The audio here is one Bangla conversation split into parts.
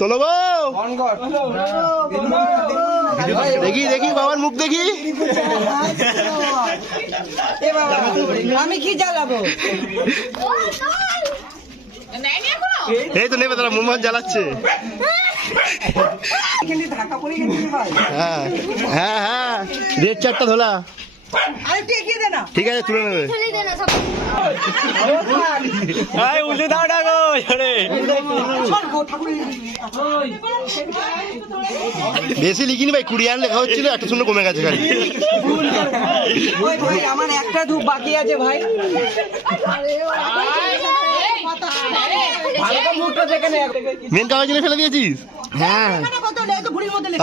তোলো গো, দেখি দেখি বাবার মুখ দেখি। আমি কি জ্বালাবো? এই তো নেবে, তারা মোমবাতি জ্বালাচ্ছে। হ্যাঁ হ্যাঁ হ্যাঁ, রেড চারটা ধোলা। ঠিক আছে, তুলে নেবে। বেশি লিখিনি ভাই, 20 লেখা হচ্ছিল, একটা শূন্য কমে গেছে খালি। ভাই আমার একটা ধূপ বাকি আছে ভাই। মেন কাগজ ফেলে দিয়েছিস? হ্যাঁ,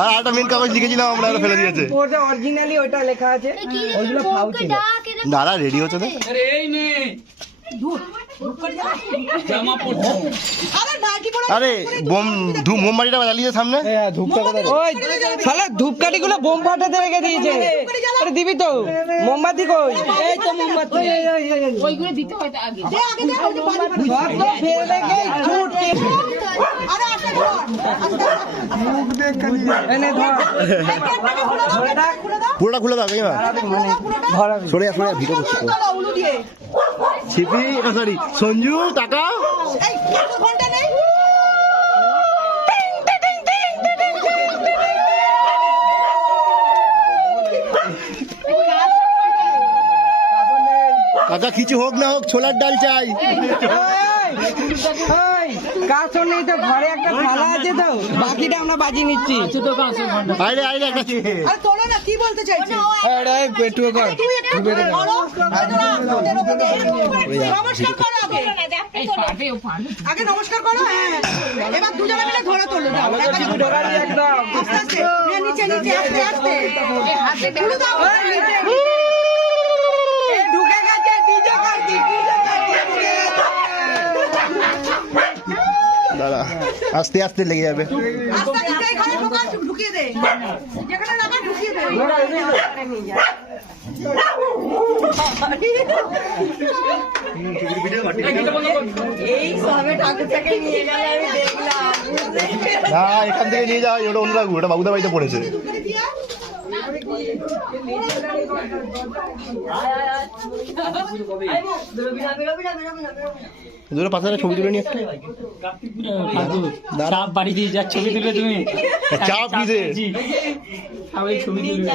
আর একটা মেন কাগজ লিখেছিলাম আমরা, ফেলে দিয়েছে। ওটা অরিজিনালি ওটা লেখা আছে, ওইগুলো ফাউ ছিল। দাঁড়া, রেডি হচ্ছে তো। আরে মোমবাড়িটা জ্বালিয়ে সামনে। ধূপকাঠি গুলো বোম ফাটাতে রেখে দিয়েছে। আরে দিবি তো মোমবাতি? কই এই তো মোমবাতি, ওইগুলো দিতে হয় আগে। ফেলে রেখে ছুটে। আরে আচ্ছা এনে ধর, পুরোটা খুলে দাও। সরে সরে ভিডিও করছি তো। ছিপি, সরি সঞ্জু, টাকা। কাকা কিছু হোক না হোক, ছোলার ডাল চাই। কাঁচর নেই তো, ঘরে একটা থালা আছে তো, বাকিটা আমরা বাজি নিচ্ছি। আরে আরে একটা তোলো না, কি বলতে চাইছিস? পেটুয়া কর, নমস্কার করো আগে নমস্কার করো। হ্যাঁ, এবার দুজনে মিলে ধরে তোলো। আস্তে আস্তে, নিচে নিচে, আস্তে আস্তে তুলে দাও। ঢুকে গেছে ডিজে পার্টি। দাঁড়া, আস্তে আস্তে লেগে যাবে। আস্তে আস্তে এখানে ঢুকিয়ে দে, যেখানে রাখা ঢুকিয়ে দে। এই সবে ঠাকুরটাকে নিয়ে গেলে আমি দেখলাম। না, এখান থেকে নিয়ে যাও, ওটা অন্য রাখবো, ওটা বাবুদার বাড়িতে পড়েছে। দুটো পাশে ছবি তুলে নিয়ে চাপ বাড়ি দিয়ে যা ছবি তুলবে তুমি, চাপ দিতে ছবি তুলবে।